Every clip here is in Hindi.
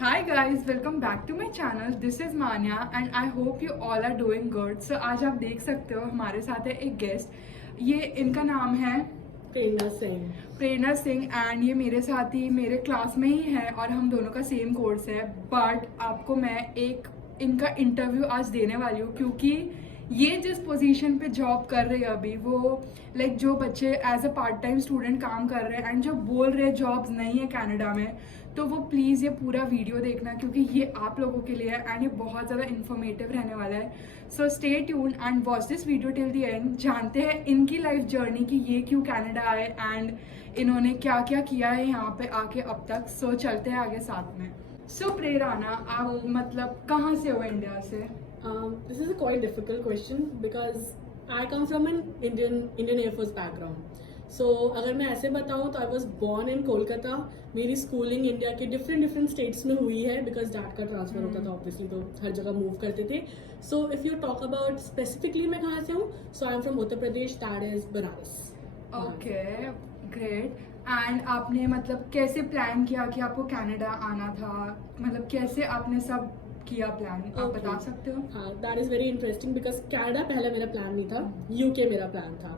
Hi guys, welcome back to my channel. This is Manya and I hope you all are doing good. So आज आप देख सकते हो हमारे साथ है एक गेस्ट. ये इनका नाम है प्रेरणा सिंह एंड ये मेरे साथ ही मेरे क्लास में ही है और हम दोनों का सेम कोर्स है. बट आपको मैं एक इनका इंटरव्यू आज देने वाली हूँ क्योंकि ये जिस पोजीशन पे जॉब कर रहे हैं अभी वो लाइक जो बच्चे as a part time student काम कर रहे हैं एंड जो बोल रहे हैं जॉब्स नहीं है कनाडा में, तो वो प्लीज़ ये पूरा वीडियो देखना क्योंकि ये आप लोगों के लिए है एंड ये बहुत ज़्यादा इन्फॉर्मेटिव रहने वाला है. So stay tune and watch this video till the end. जानते हैं इनकी लाइफ जर्नी कि ये क्यों कनाडा आए एंड इन्होंने क्या क्या किया है यहाँ पे आके अब तक. सो चलते हैं आगे साथ में. सो प्रेरणा, आप मतलब कहाँ से हो इंडिया से? This is a quite difficult question because I come from an Indian Air Force background. So अगर मैं ऐसे बताऊँ तो I was born in Kolkata. मेरी स्कूलिंग इंडिया के डिफरेंट स्टेट्स में हुई है बिकॉज डैड का ट्रांसफर होता था ऑब्वियसली, तो हर जगह मूव करते थे. So if you talk about specifically मैं कहाँ से हूँ, so I am from Uttar Pradesh, that is Banaras. Okay, great. And आपने मतलब कैसे प्लान किया कि आपको कनाडा आना था? मतलब कैसे आपने सब किया प्लान? आप बता सकते हो? हाँ, that is very interesting because Canada पहले मेरा प्लान नहीं था, यूके मेरा प्लान था.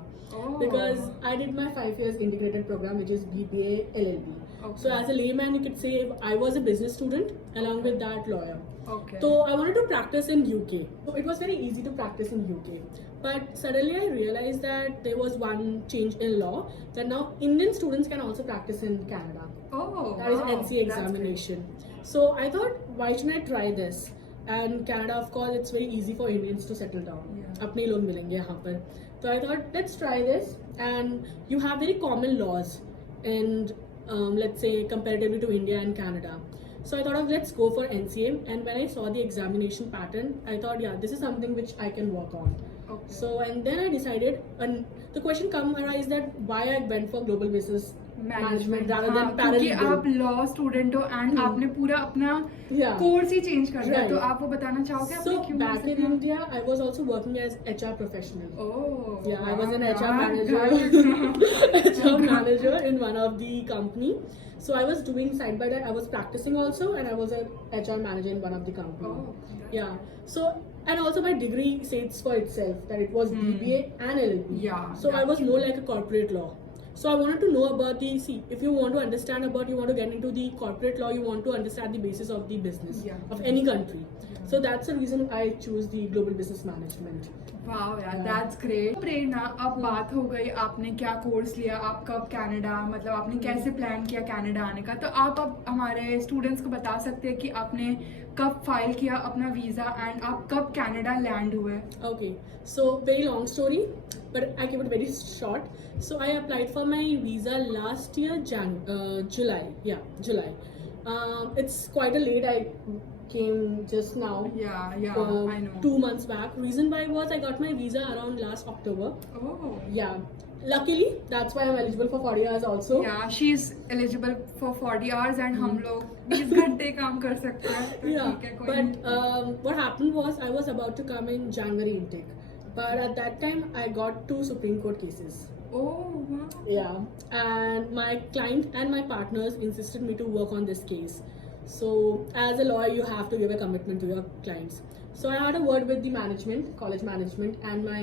Because I did my 5 years integrated program, which is BBA LLB. Okay. So as a layman, you could say I was a business student along with that lawyer. Okay. So I wanted to practice in UK. So it was very easy to practice in UK. But suddenly I realized that there was one change in law that now Indian students can also practice in Canada. Oh, that is wow. NCA examination. So I thought, why shouldn't I try this? And Canada, of course, it's very easy for Indians to settle down. अपने लोग मिलेंगे यहाँ पर. So I thought, let's try this. And you have very common laws, and let's say comparatively to India and Canada. So I thought of let's go for NCA. And when I saw the examination pattern, I thought, yeah, this is something which I can work on. Okay. So and then I decided, and the question arise that why I went for global business management rather than क्योंकि paralegal. आप लॉ स्टूडेंट हो एंड आपने पूरा अपना कोर्स ही चेंज कर दिया. Right. तो आप वो बताना चाहोगे आपने So क्यों back ऐसे in किया? India, I was also working as HR professional. Oh, Yeah, I was an wow, HR guys. manager. HR manager in one of the company. So I was doing side by side. I was practicing also, and I was an HR manager in one of the company. Oh, Yeah. So and also my degree says for itself that it was BBA and LLB. Yeah, So I that's was more like a corporate law. So I wanted to know about if you want to understand about, you want to get into the corporate law, you want to understand the basis of the business of any country. So that's the reason I choose the global business management. Wow यार, दैट्स ग्रेट. प्रेरणा, अब बात हो गई आपने क्या कोर्स लिया, आप कब कनाडा, मतलब आपने कैसे प्लान किया कनाडा आने का. तो आप अब हमारे स्टूडेंट्स को बता सकते हैं कि आपने कब फाइल किया अपना वीजा एंड आप कब कनाडा लैंड हुए? Okay, so very long story, but I keep it very short. So I applied for my visa last year, July. Yeah, July. It's quite a late. I came just now. Yeah, I know. 2 months back. Reason why was I got my visa around last October. Oh. Yeah. Luckily, that's why I'm eligible for 40 hours also. Yeah, she is eligible for 40 hours and हम लोग 20 घंटे काम कर सकते हैं. तो Yeah, ठीक है, कोई but नहीं. what happened was I was about to come in January intake, but at that time I got 2 Supreme Court cases. Oh, wow. Yeah, and my client and my partners insisted me to work on this case. So as a lawyer, you have to give a commitment to your clients. So I had a word with the management, college management, and my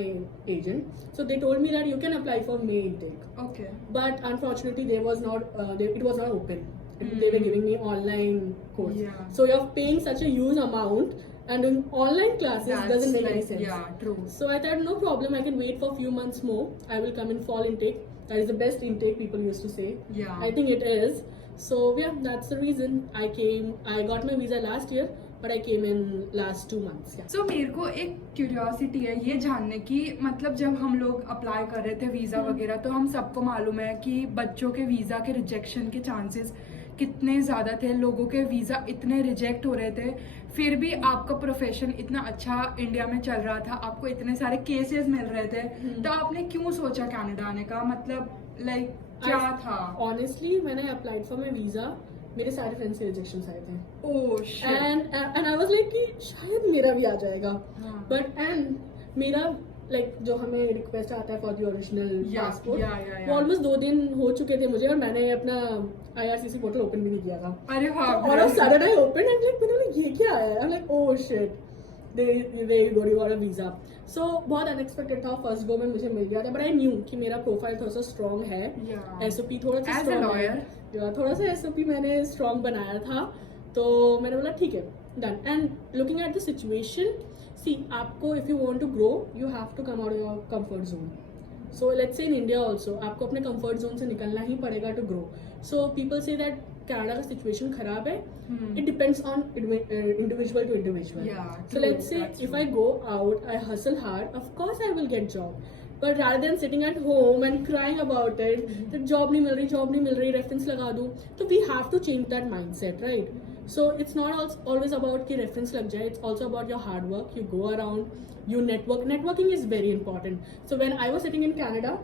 agent. So they told me that you can apply for May intake, Okay. but unfortunately, there was not. It was not open. They were giving me online course. Yeah. So you're paying such a huge amount and doing online classes That's doesn't make any like- sense. Yeah, true. So I thought, no problem, I can wait for a few months more. I will come in fall intake. That is the best intake, people used to say. Yeah. I think it is. So yeah, that's the reason I came. I got my visa last year, but I came in last 2 months. Yeah. So मेरे को एक क्यूरियोसिटी है ये जानने की, मतलब जब हम लोग अप्लाई कर रहे थे वीजा वगैरह तो हम सबको मालूम है कि बच्चों के वीजा के रिजेक्शन के चांसेस कितने ज़्यादा थे, लोगों के वीज़ा इतने रिजेक्ट हो रहे थे, फिर भी आपका प्रोफेशन इतना अच्छा इंडिया में चल रहा था, आपको इतने सारे केसेस मिल रहे थे, तो आपने क्यों सोचा कनाडा आने का? मतलब लाइक क्या था? Honestly, when I applied for my visa, मेरे सारे फ्रेंड्स के रिजेक्शंस आए थे. Oh shit. And I was like कि शायद मेरा भी आ जाएगा. हाँ. But and मेरा लाइक जो हमें रिक्वेस्ट आता है फॉर द ओरिजिनल पासपोर्ट, वो ऑलमोस्ट 2 दिन हो चुके थे मुझे, और मैंने अपना IRCC पोर्टल ओपन भी नहीं किया था. अरे बाप और रे. Sudden I open and like मैंने बोला ये क्या है. I am like oh shit, they go you got a visa. So बहुत अनएक्सपेक्टेड था. फर्स्ट गो में मुझे मिल गया था, बट आई न्यू कि मेरा प्रोफाइल थोड़ा सा स्ट्रॉन्ग है. Yeah. SOP थोड़ा सा As a स्ट्रॉन्ग lawyer. है. थोड़ा सा SOP मैंने स्ट्रॉन्ग बनाया था, तो मैंने बोला ठीक है done. And looking at the situation, see आपको if you want to grow you have to come out of your comfort zone. So let's say in India also आपको अपने कंफर्ट जोन से निकलना ही पड़ेगा to grow. So people say that Canada का सिचुएशन खराब है. It depends on individual to individual. Yeah, So true, let's say that's if true. I go out, I hustle hard, of course I will get job. But rather than sitting at home and crying about it, that job नहीं मिल रही, reference लगा दूँ, तो we have to change that mindset, right? So it's not always about कि reference लग जाए. It's also about your hard work. You go around, you network. Networking is very important. So when I was sitting in Canada,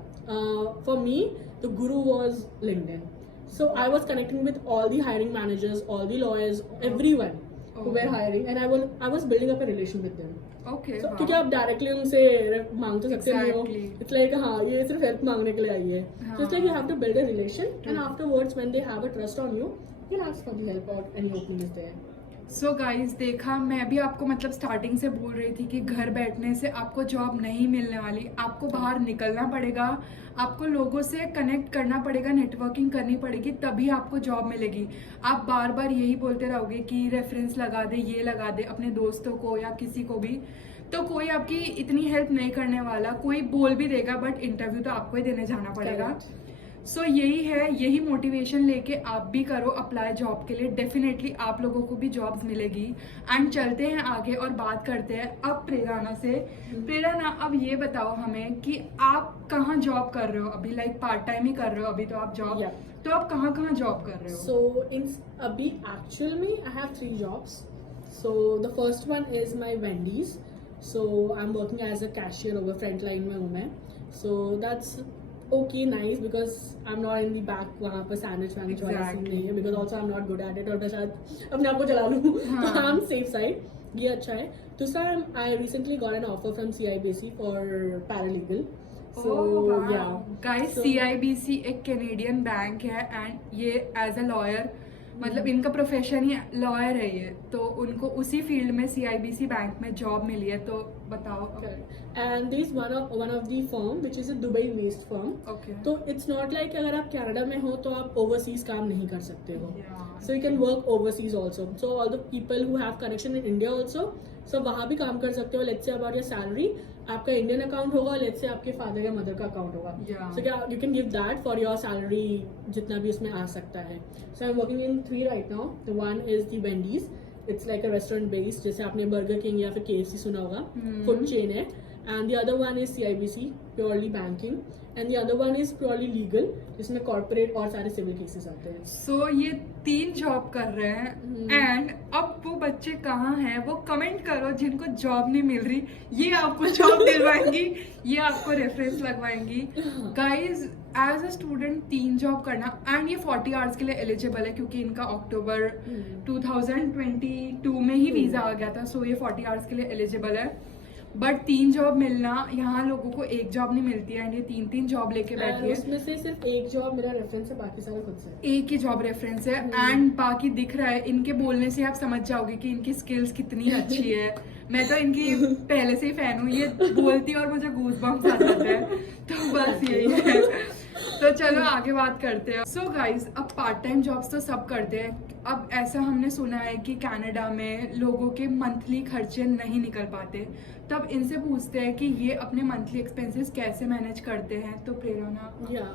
for me, the guru was LinkedIn. So I was connecting with all the hiring managers, all the lawyers, everyone who were hiring, and I was building up a relation with them. Okay. So wow. क्योंकि आप डायरेक्टली उनसे मांग तो सकते नहीं हो. Exactly. It's like हाँ ये सिर्फ हेल्प मांगने के लिए आई है. So it's like you have to build a relation, and afterwards when they have a trust on you, you'll ask for the help out any opening is there. So guys देखा, मैं भी आपको मतलब स्टार्टिंग से बोल रही थी कि घर बैठने से आपको जॉब नहीं मिलने वाली. आपको बाहर निकलना पड़ेगा, आपको लोगों से कनेक्ट करना पड़ेगा, नेटवर्किंग करनी पड़ेगी, तभी आपको जॉब मिलेगी. आप बार बार यही बोलते रहोगे कि रेफरेंस लगा दे, ये लगा दे अपने दोस्तों को या किसी को भी, तो कोई आपकी इतनी हेल्प नहीं करने वाला. कोई बोल भी देगा बट इंटरव्यू तो आपको ही देने जाना पड़ेगा. सो यही है, यही मोटिवेशन लेके आप भी करो अप्लाई जॉब के लिए. डेफिनेटली आप लोगों को भी जॉब्स मिलेगी. एंड चलते हैं आगे और बात करते हैं अब प्रेरणा से. प्रेरणा, अब ये बताओ हमें कि आप कहाँ जॉब कर रहे हो अभी? लाइक पार्ट टाइम ही कर रहे हो अभी तो आप जॉब. तो आप कहाँ कहाँ जॉब कर रहे हो? So in अभी actual में I have 3 jobs. So the first one is my Wendy's. So I'm working as a cashier over front line में हूँ मैं. So that's okay, nice, because I'm not in the back वहाँ पर sandwich वाला सीन नहीं है, because also I'm not good at it, और मैं शायद अपने आप को चला लूँ. तो I'm safe side, ये अच्छा है. दूसरा I recently got an offer from CIBC for paralegal. So yeah, guys CIBC एक कैनेडियन बैंक है एंड ये एज अ लॉयर, मतलब इनका प्रोफेशन ही लॉयर है ये, तो उनको उसी फील्ड में CIBC बैंक में जॉब मिली है. तो बताओ. And this one of the firm which is a Dubai based firm. Okay. तो इट्स नॉट लाइक अगर आप कनाडा में हो तो आप ओवरसीज काम नहीं कर सकते हो. So you can work overseas also. So all the people who have connection in India also, so वहाँ भी काम कर सकते हो. Let's say about your salary, आपका इंडियन अकाउंट होगा, लेट्स से आपके फादर या मदर का अकाउंट होगा. सो क्या you can give that for your salary जितना भी उसमें आ सकता है. So I am working in 3 right now. The one is the Wendy's. It's like a restaurant based, जैसे आपने बर्गर किंग या फिर KFC सुना होगा, फूड चेन है. And the other one is CIBC, purely banking, and the other one is purely legal, जिसमें corporate और सारे civil cases आते हैं. So ये 3 जॉब कर रहे हैं एंड अब वो बच्चे कहाँ हैं वो कमेंट करो जिनको जॉब नहीं मिल रही. ये आपको जॉब दिलवाएंगी, ये आपको रेफरेंस लगवाएंगी. Guys as a student 3 job करना, एंड ये 40 आवर्स के लिए एलिजिबल है क्योंकि इनका अक्टूबर 2022 में ही वीजा आ गया था. सो ये 40 आवर्स के लिए एलिजिबल है. बट 3 जॉब मिलना, यहाँ लोगों को 1 जॉब नहीं मिलती है एंड ये 3 जॉब लेके बैठी है. उसमें से सिर्फ एक जॉब मेरा रेफरेंस है, बाकी सारा खुद से. एक ही जॉब रेफरेंस है एंड बाकी दिख रहा है. इनके बोलने से आप समझ जाओगे कि इनकी स्किल्स कितनी अच्छी है. मैं तो इनकी पहले से ही फैन हूँ. ये बोलती और मुझे गूज बम्स आ जाते हैं. तो बस यही है. तो चलो आगे बात करते हैं. सो गाइज, अब पार्ट टाइम जॉब्स तो सब करते हैं. अब ऐसा हमने सुना है कि कनाडा में लोगों के मंथली खर्चे नहीं निकल पाते. तब इनसे पूछते हैं कि ये अपने मंथली एक्सपेंसेस कैसे मैनेज करते हैं. तो Prerna. Yeah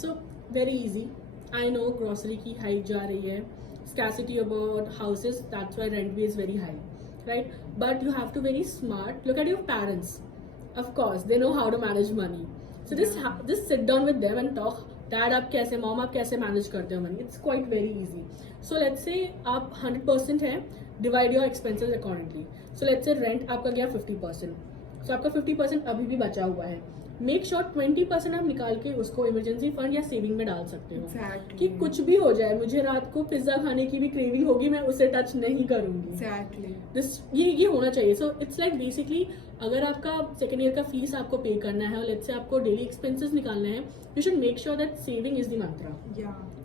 so very easy. I know grocery की हाइक जा रही है, scarcity about houses, that's why rent भी is very high, right? But you have to very smart look at your parents. Of course they know how to manage money. So just sit down with them and talk. Dad, आप कैसे, mom आप कैसे manage करते हो money? It's quite very easy. So let's say आप 100% है, divide your expenses accordingly. So let's say rent आपका गया 50%. So आपका 50% अभी भी बचा हुआ है. मेक श्योर 20% आप निकाल के उसको इमरजेंसी फंड या सेविंग में डाल सकते हो. Exactly. कि कुछ भी हो जाए, मुझे रात को पिज्जा खाने की भी क्रेविंग होगी, मैं उसे टच नहीं करूंगी. Exactly. ये होना चाहिए. सो इट्स लाइक बेसिकली अगर आपका सेकेंड ईयर का फीस आपको पे करना है और लेट्स से आपको डेली एक्सपेंसेस निकालना है, you should make sure that saving is the Mantra.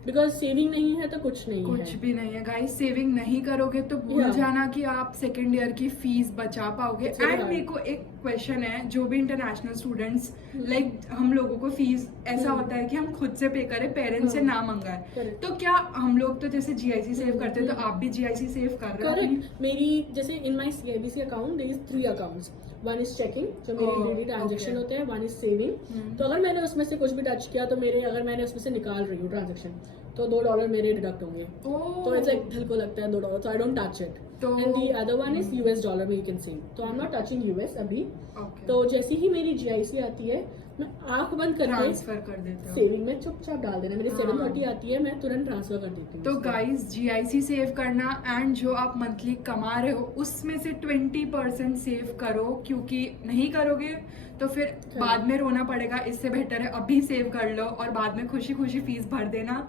Because saving नहीं है तो कुछ नहीं कुछ है। भी नहीं है गाइस, सेविंग नहीं करोगे तो भूल Yeah. जाना कि आप सेकेंड ईयर की फीस बचा पाओगे। It's very and hard. मेरे को एक क्वेश्चन है, जो भी इंटरनेशनल स्टूडेंट्स लाइक हम लोगों को फीस ऐसा होता है कि हम खुद से पे करें, पेरेंट्स से ना मंगाए, Correct. तो क्या हम लोग तो जैसे जीआईसी सेव करते हैं, तो आप भी जीआईसी सेव कर रहे हो अपनी? करेक्ट। मेरी जैसे in my CIBC account there is 3 accounts. One is checking जो मेरे Oh, डेली ट्रांजेक्शन okay. होते हैं, वन इज सेविंग। तो अगर मैंने उसमें से कुछ भी टच किया तो मेरे, अगर मैंने उसमें से निकाल रही हूँ ट्रांजेक्शन, तो $2 मेरे डिडक्ट होंगे। Oh. तो इट्स लाइक दिल को लगता है $2, तो आई डोंट टच इट। तो- and the other one is US dollar में यू कैन सेव, तो I am not touching US अभी। Okay. तो जैसे ही मेरी GIC आती है, मैं आंख बंद करके ट्रांसफर कर देते हो। सेविंग में चुपचाप डाल देना। मेरी हाँ। 730 आती है, मैं तुरंत ट्रांसफर कर देती हूँ तो उसको। गाइस जीआईसी सेव करना, एंड जो आप मंथली कमा रहे हो उसमें से 20% सेव करो, क्योंकि नहीं करोगे तो फिर बाद में रोना पड़ेगा। इससे बेटर है अभी सेव कर लो और बाद में खुशी खुशी फीस भर देना,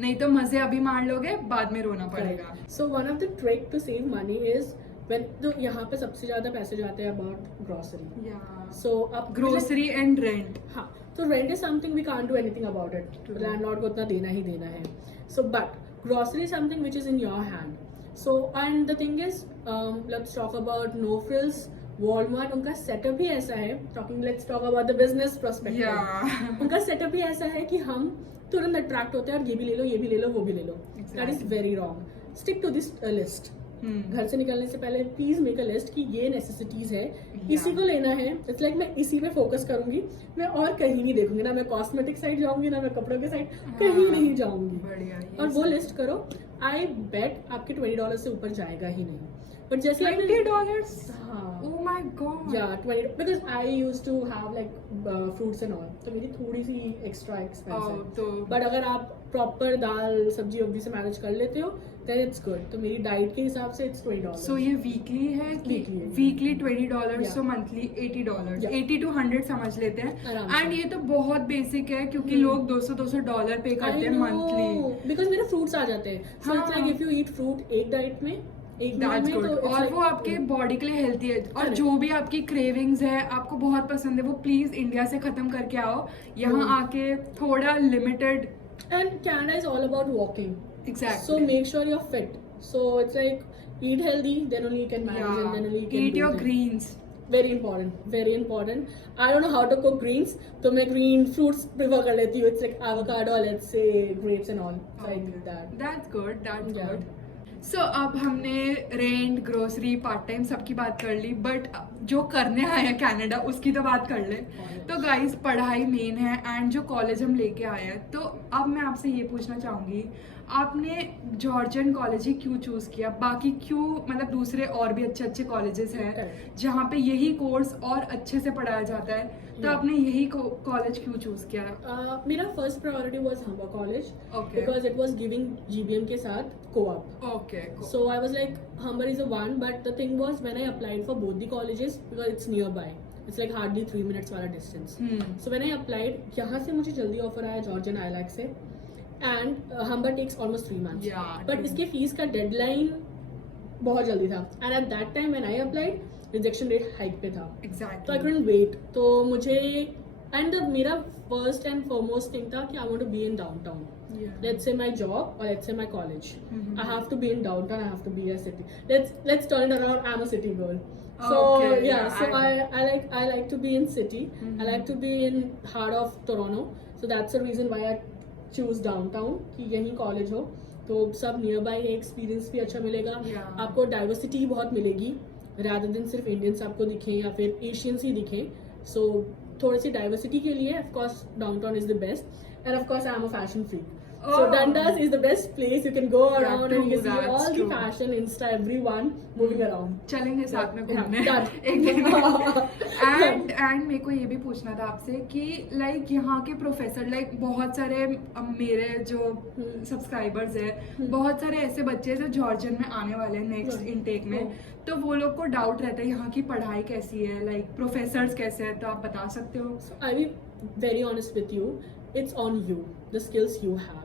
नहीं तो मजे अभी मार लोगे, बाद में रोना पड़ेगा। So one of the trick to save money is when, तो यहाँ पे सबसे ज्यादा पैसे जाते हैं अबाउट ग्रोसरी। सो आप ग्रोसरी एंड रेंट। हाँ, तो rent is something we can't do anything about it, True. Landlord को उतना देना ही देना है। So but grocery something which is in your hand. So and the thing is, let's talk about No Frills, Walmart, उनका सेटअप भी ऐसा है, talking let's talk about the business prospective. उनका सेटअप भी ऐसा है कि हम तुरंत अट्रैक्ट होते हैं और ये भी ले लो, ये भी ले लो, वो भी ले लो। That is very wrong. Stick to this list. घर से निकलने से पहले प्लीज मेक अ लिस्ट कि ये नेसेसिटीज है, इसी को लेना है। इट्स लाइक मैं इसी पे फोकस करूंगी, मैं और कहीं नहीं देखूंगी, ना मैं कॉस्मेटिक साइड जाऊंगी, ना मैं कपड़ों के साइड, कहीं नहीं जाऊंगी। बढ़िया, ये और वो सही। लिस्ट करो, आई बेट आपके $20 से ऊपर जाएगा ही नहीं। बट जैसे $20? हाँ, Oh my god. yeah, 20, because I used to have like fruits and all, तो मेरी थोड़ी सी एक्स्ट्रा एक्सपेंसिव है। तो बट अगर आप प्रॉपर दाल सब्जी वब्जी से मैनेज कर लेते हो देन इट्स गुड। तो मेरी डाइट के हिसाब से इट्स $20। सो ये वीकली है कि Weekly है। Weekly $20, Yeah. So monthly $80, Yeah. 80 to 100 समझ लेते हैं। आराम से। एंड ये तो बहुत बेसिक है, क्योंकि लोग $200 पे करते हैं मंथली। बिकॉज मेरे फ्रूट्स आ जाते हैं। सो इट्स हाँ। Like if you eat fruit एक डाइट में, एक मील That's में, good. तो it's और like- वो आपके बॉडी के लिए हेल्थी है। और Correct. जो भी आपकी क्रेविंग्स है, आपको बहुत पसंद है, वो प्लीज इंडिया से खत्म करके आओ। यहाँ आके थोड़ा limited. And Canada is all about walking. Exactly. So make sure you're fit. So it's like eat healthy, then only you can manage and then only you can Eat do your things. greens. Very important, very important. I don't know how to cook greens, तो मैं green fruits prefer कर लेती हूँ. It's like avocado, let's say grapes and all. So I do that. That's good. That's Yeah. good. सो अब हमने रेंट, ग्रोसरी, पार्ट टाइम सबकी बात कर ली, बट जो करने आए हैं कनाडा उसकी तो बात कर ले। तो गाइस पढ़ाई मेन है, एंड जो कॉलेज हम लेके आए हैं, तो अब मैं आपसे ये पूछना चाहूँगी, आपने जॉर्जियन कॉलेज ही क्यों चूज़ किया? बाकी क्यों, मतलब दूसरे और भी अच्छे अच्छे कॉलेजेस हैं Correct. जहाँ पे यही कोर्स और अच्छे से पढ़ाया जाता है, तो Yeah. आपने यही कॉलेज क्यों चूज़ किया? मेरा first priority was हम्बर college Okay. Because it was giving GBM के साथ co-op. Okay. So I was like, Humber is the one, but the thing was when I applied for both the colleges, because it's nearby, it's like hardly 3 minutes वाला distance. So when I applied, यहाँ से मुझे जल्दी ऑफर आया जॉर्जियन आईलैक से, and Humber takes almost 3 months. Yeah, But true. इसके फीस का डेडलाइन बहुत जल्दी था, and at that time when I applied, rejection rate hike पे था, तो आई एग्जैक्टली। couldn't wait. तो मुझे एंड मेरा फर्स्ट एंड फॉरमोस्ट थिंग था कि I want to be in downtown. Let's say my job or let's say my college. Mhm. I have to be in downtown. I have to be a city. Let's turn it around. I'm a city girl. So Okay, yeah. yeah, So I like to be in city. Mhm. I like to be in heart of Toronto. So that's the reason why I choose downtown. कि यहीं college हो तो सब nearby है, experience भी अच्छा मिलेगा. Yeah. आपको diversity बहुत मिलेगी. Rather than सिर्फ Indians आपको दिखें या फिर Asians ही दिखें. So थोड़ी सी diversity के लिए of course downtown is the best. And of course I'm a fashion freak. So Oh. Dundas is the best place. You can go around and you true, can see that's all true. the fashion, Insta, everyone moving around. चलेंगे साथ में घूमने done. एक दिन। एंड मेरे को ये भी पूछना था आपसे कि लाइक यहाँ के प्रोफेसर, लाइक बहुत सारे मेरे जो सब्सक्राइबर्स है, बहुत सारे ऐसे बच्चे हैं जो जॉर्जियन में आने वाले हैं नेक्स्ट Yeah. इनटेक में, Oh. तो वो लोग को डाउट रहता है यहाँ की पढ़ाई कैसी है, लाइक प्रोफेसर्स कैसे हैं, तो आप बता सकते हो? So I'll be very honest with you. It's on you, the skills you have.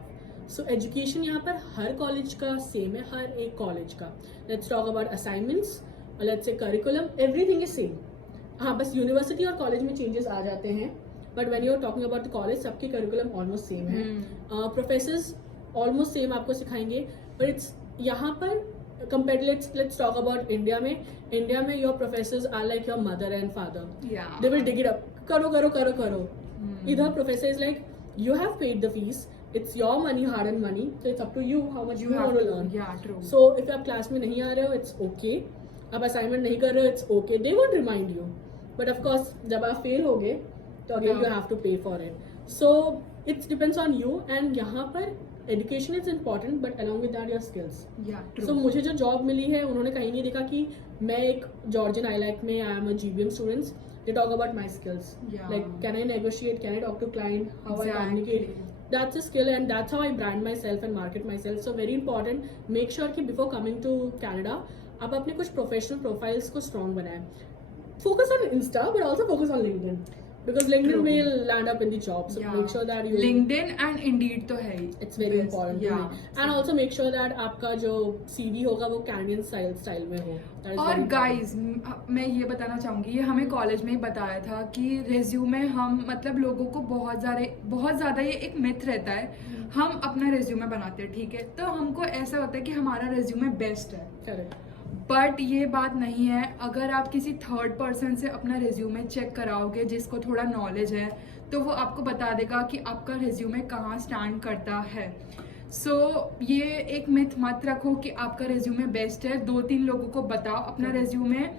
So education यहाँ पर हर कॉलेज का सेम है, हर एक कॉलेज का. Let's talk about assignments, or let's say curriculum, everything is same. हाँ, बस यूनिवर्सिटी और कॉलेज में चेंजेस आ जाते हैं, but when you're talking about the college, सबके curriculum almost same है. Professors ऑलमोस्ट सेम आपको सिखाएंगे, बट इट्स यहाँ पर compare, let's talk about India में your professors are like your mother and father, they will dig it up, करो करो करो करो. इधर professor is like, you have paid the fees, it's your money, hard earned money, so it's up to you how much you want to learn. Yeah, true. So if आप क्लास में नहीं आ रहे हो, it's okay. आप असाइनमेंट नहीं कर रहे हो, it's okay. They won't remind you. But of course, जब आप फेल होगे तो again you have to pay for it. So it depends on you. And यहाँ पर education is important, but along with that your skills. Yeah, true. So मुझे जो जॉब मिली है, उन्होंने कहीं नहीं देखा कि मैं एक जॉर्जियन आईलैक में I am a GBM students. They talk about my skills. Yeah. Like, can I negotiate? Can I talk to client? How I Exactly. communicate? That's a skill, and that's how I brand myself and market myself. So very important. Make sure कि before coming to Canada, आप अपने कुछ professional profiles को strong बनाएं. Focus on Insta, but also focus on LinkedIn. Because LinkedIn True. will land up in the job. So Yeah. make sure that you. LinkedIn and Indeed तो है ही. It's very Best. important. Yeah. To me. And also make sure that आपका जो CV होगा वो Canadian style में हो. That is और very important. गाइज मैं ये बताना चाहूँगी, ये हमें कॉलेज में ही बताया था कि रेज्यूमे हम मतलब लोगों को बहुत ज़्यादा ये एक मिथ रहता है, हम अपना रेज्यूमे बनाते हैं, ठीक है, तो हमको ऐसा होता है कि हमारा रेज्यूमे बेस्ट है, Correct. बट ये बात नहीं है. अगर आप किसी थर्ड पर्सन से अपना रेज्यूमे चेक कराओगे जिसको थोड़ा नॉलेज है, तो वो आपको बता देगा कि आपका रेज्यूमे कहाँ स्टैंड करता है. सो ये एक मिथ मत रखो कि आपका रेज्यूमे बेस्ट है. 2-3 लोगों को बताओ अपना रेज्यूमे.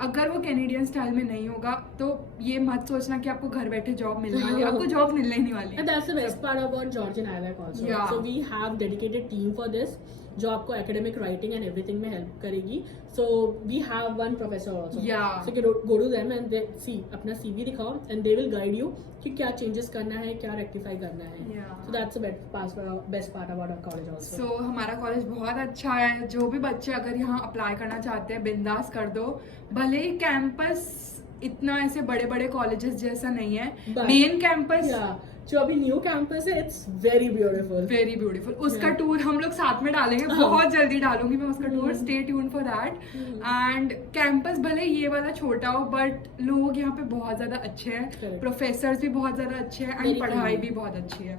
अगर वो कैनेडियन स्टाइल में नहीं होगा तो ये मत सोचना कि आपको घर बैठे जॉब मिलने वाली है. आपको जॉब मिलने ही नहीं वाली. And that's the best part about Georgian ILAC also. Yeah. So we have dedicated team for this, जो आपको academic writing and everything में help करेगी. So we have one professor also. Yeah. So you go to them and they see अपना CV दिखाओ and they will guide you कि क्या changes करना है, क्या rectify करना है. Yeah. So that's the best part about our college also. सो हमारा कॉलेज बहुत अच्छा है. जो भी बच्चे अगर यहाँ अप्लाई करना चाहते हैं बिंदास कर दो. भले ही कैंपस इतना ऐसे बड़े बड़े कॉलेजेस जैसा नहीं है, But- मेन कैंपस Yeah. जो अभी न्यू कैंपस है, it's very beautiful. Very beautiful. उसका Yeah. टूर हम लोग साथ में डालेंगे, बहुत जल्दी डालूंगी मैं उसका tour. Stay tune for that. And campus भले ये वाला छोटा हो, बट लोग यहाँ पे बहुत ज्यादा अच्छे हैं, Correct. प्रोफेसर्स भी बहुत ज्यादा अच्छे हैं, Very एंड पढ़ाई friendly. भी बहुत अच्छी है.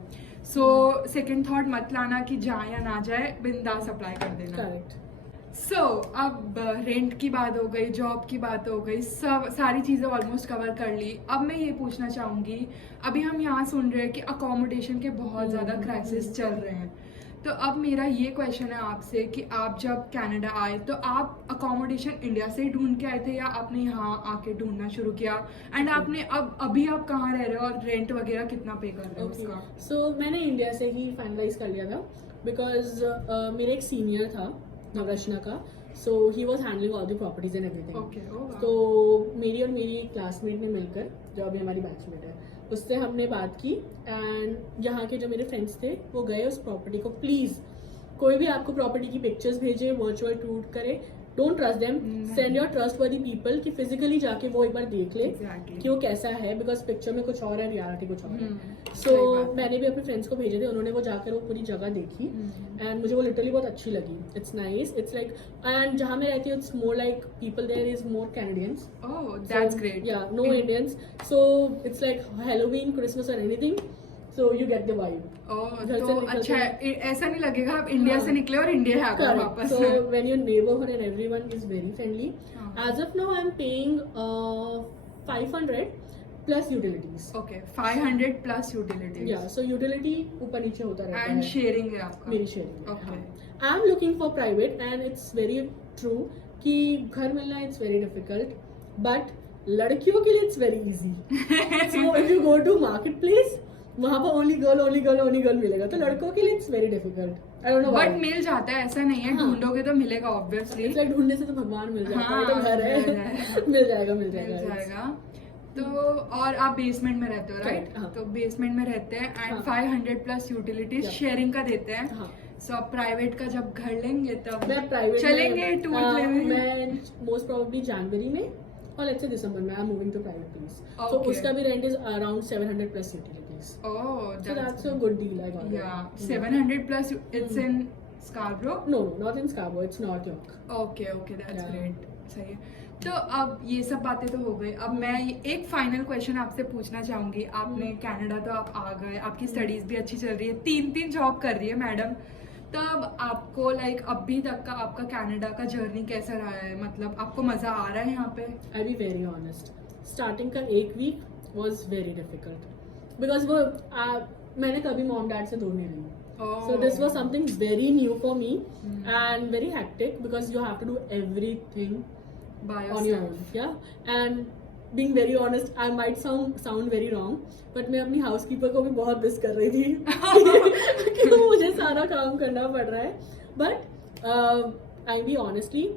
सो सेकेंड थॉट मत लाना कि जाए या ना जाए, बिंदास अप्लाई कर देना. Correct. सो अब रेंट की बात हो गई, जॉब की बात हो गई, सब सारी चीज़ें ऑलमोस्ट कवर कर ली. अब मैं ये पूछना चाहूँगी, अभी हम यहाँ सुन रहे हैं कि अकोमोडेशन के बहुत ज़्यादा क्राइसिस चल रहे हैं. तो अब मेरा ये क्वेश्चन है आपसे कि आप जब कनाडा आए तो आप अकोमोडेशन इंडिया से ही ढूंढ के आए थे या आपने यहाँ आके ढूंढना शुरू किया, एंड आपने अभी आप कहाँ रह रहे हो और रेंट वगैरह कितना पे कर रहे हो उसका? सो मैंने इंडिया से ही फाइनलाइज कर लिया था बिकॉज मेरे एक सीनियर था नवरचना का, so he was handling all the properties and everything. Okay. तो मेरी और मेरी क्लासमेट ने मिलकर, जो अभी हमारी बैचमेट है, उससे हमने बात की एंड यहाँ के जो मेरे फ्रेंड्स थे वो गए उस प्रॉपर्टी को. प्लीज कोई भी आपको प्रॉपर्टी की पिक्चर्स भेजे, वर्चुअल टूर करे, don't trust them. Send your trustworthy people कि फिजिकली जाके वो एक बार देख ले Exactly. कि वो कैसा है, बिकॉज पिक्चर में कुछ और है, रियलिटी कुछ और है. सही सो बात. मैंने भी अपने फ्रेंड्स को भेजे थे, उन्होंने वो जाकर वो पूरी जगह देखी एंड मुझे वो लिटरली बहुत अच्छी लगी. It's nice, it's like, and जहाँ मैं रहती हूँ it's more like people there is more Canadians. Oh, that's great. Yeah, no Indians. So it's like Halloween, Christmas or anything. So you get the vibe. ओह, घर से तो निकलते अच्छा है. ऐसा नहीं लगेगा आप इंडिया हाँ. से निकले और इंडिया है आपका Correct. वापस. So when your neighborhood and everyone is very friendly. हाँ. As of now, I'm paying 500 plus utilities. Okay, 500 plus utilities. Yeah, so utility ऊपर नीचे होता रहता एंड है. शेयरिंग है आपका. मेरी sharing. Okay. I'm looking for private and it's very true कि घर मिलना it's very difficult, but लड़कियों के लिए it's very easy. So if you go to marketplace, वहाँ पर only girl मिलेगा. तो लड़कों के लिए it's very difficult. I don't know why. But मिल जाता है, ऐसा नहीं है. हाँ. ढूंढोगे तो मिलेगा ऑब्वियसली. It's like ढूंढने से तो भगवान मिल जाता है. हाँ, ये तो घर है. मिल जाएगा. मिल जाएगा. मिल जाएगा. तो और आप बेसमेंट में रहते हो, राइट? Correct, हाँ. तो बेसमेंट में रहते हैं एंड हाँ. 500 प्लस यूटिलिटीज Yeah. शेयरिंग का देते हैं. हाँ. सो आप प्राइवेट का जब घर लेंगे तब मैं प्राइवेट चलेंगे टूर लेने. मैं मोस्ट प्रोबेबली जनवरी में और लेट्स से दिसंबर में I am moving to private place. So Okay. उसका भी rent is around 700 plus utilities. Oh, So that's a good deal I got. Yeah, 700 plus. It's in स्कार्ब्रो? No, not in Scarborough. It's North York. Okay okay, that's Yeah. Great, सही है। तो अब ये सब बातें तो हो गई, अब मैं एक फाइनल क्वेश्चन आपसे पूछना चाहूंगी। आपने कनाडा तो आप आ गए, आपकी स्टडीज भी अच्छी चल रही है, 3 जॉब कर रही है मैडम, तब आपको लाइक अभी तक का आपका कनाडा का जर्नी कैसा रहा है? मतलब आपको मजा आ रहा है यहाँ पे? I'll be very honest. Starting का एक week was very difficult because वो मैंने कभी mom dad से दूर नहीं रही. So this was something very new for me and very hectic because you have to do everything by on your own. Yeah, and being very honest, I might sound very wrong, but मैं अपनी housekeeper को भी बहुत miss कर रही थी क्योंकि मुझे सारा काम करना पड़ रहा है. But I'll be honestly,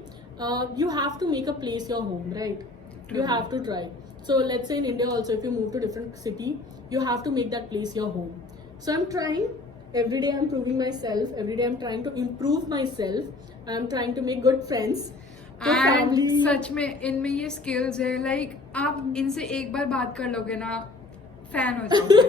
you have to make a place your home, right? You True. have to try. So let's say in India also, if you move to different city, you have to make that place your home. So I'm trying. Every day I'm proving myself. Every day I'm trying to improve myself. I'm trying to make good friends. good and family. सच में इनमें ये स्किल्स है, लाइक आप इनसे एक बार बात कर लोगे ना, फैन हो जाओगे।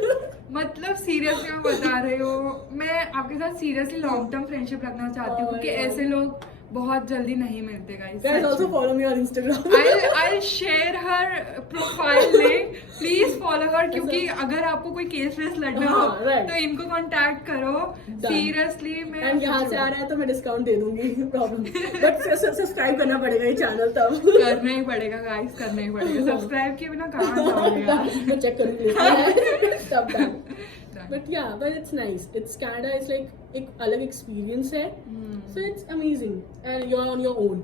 मतलब सीरियसली मैं बता रही हूँ, मैं आपके साथ सीरियसली लॉन्ग टर्म फ्रेंडशिप रखना चाहती हूँ, Oh, क्योंकि yeah. ऐसे लोग बहुत जल्दी नहीं मिलते guys. Guys, also follow me on Instagram. I'll share her profile link. Please follow her, क्योंकि अगर आपको कोई केस वेस लड़ना हो हाँ, right. तो इनको कांटेक्ट करो। Done. सीरियसली मैं And यहाँ से आ रहा है तो मैं डिस्काउंट दे दूंगी. प्रॉब्लम. बट सब्सक्राइब करना पड़ेगा ये चैनल तब. करना ही पड़ेगा गाइस, करना ही पड़ेगा। सब्सक्राइब किए बिना कहाँ जाओगे यार? मैं चेक करूंगी. तब done. But yeah, but it's nice. It's Canada. It's like एक अलग experience है. So it's amazing, and you're on your own.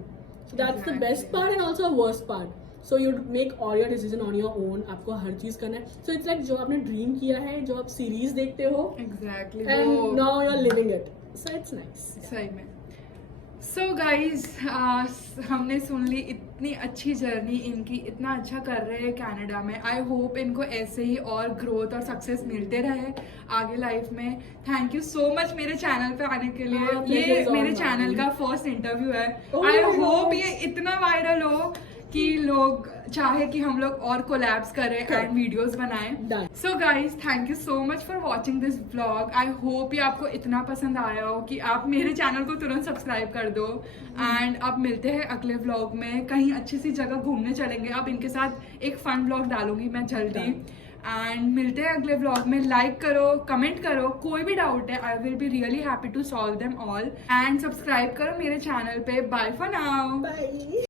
So that's the best Exactly. part and also the worst part. So you make all your decision on your own. आपको हर चीज करना है. So it's like जो आपने ड्रीम किया है, जो आप सीरीज देखते हो, exactly and now you're living it. So it's nice. सही में। सो गाइज हमने सुन ली इतनी अच्छी जर्नी इनकी, इतना अच्छा कर रहे हैं कनाडा में। आई होप इनको ऐसे ही और ग्रोथ और सक्सेस मिलते रहे आगे लाइफ में। थैंक यू सो मच मेरे चैनल पे आने के लिए। हाँ, ये pleasure is all मेरे mine. चैनल का फर्स्ट इंटरव्यू है। Oh I my hope God. ये इतना वायरल हो कि लोग चाहे कि हम लोग और कोलैब्स करें एंड वीडियोस बनाएं। Done. So guys thank you so much for watching this vlog. I hope ये आपको इतना पसंद आया हो कि आप मेरे चैनल को तुरंत सब्सक्राइब कर दो। एंड अब मिलते हैं अगले व्लॉग में, कहीं अच्छी सी जगह घूमने चलेंगे। अब इनके साथ एक फन व्लॉग डालूंगी मैं जल्दी। एंड मिलते हैं अगले व्लॉग में। लाइक करो, कमेंट करो, कोई भी डाउट है I will be really happy to solve them all. And subscribe करो मेरे चैनल पे। Bye for now. Bye.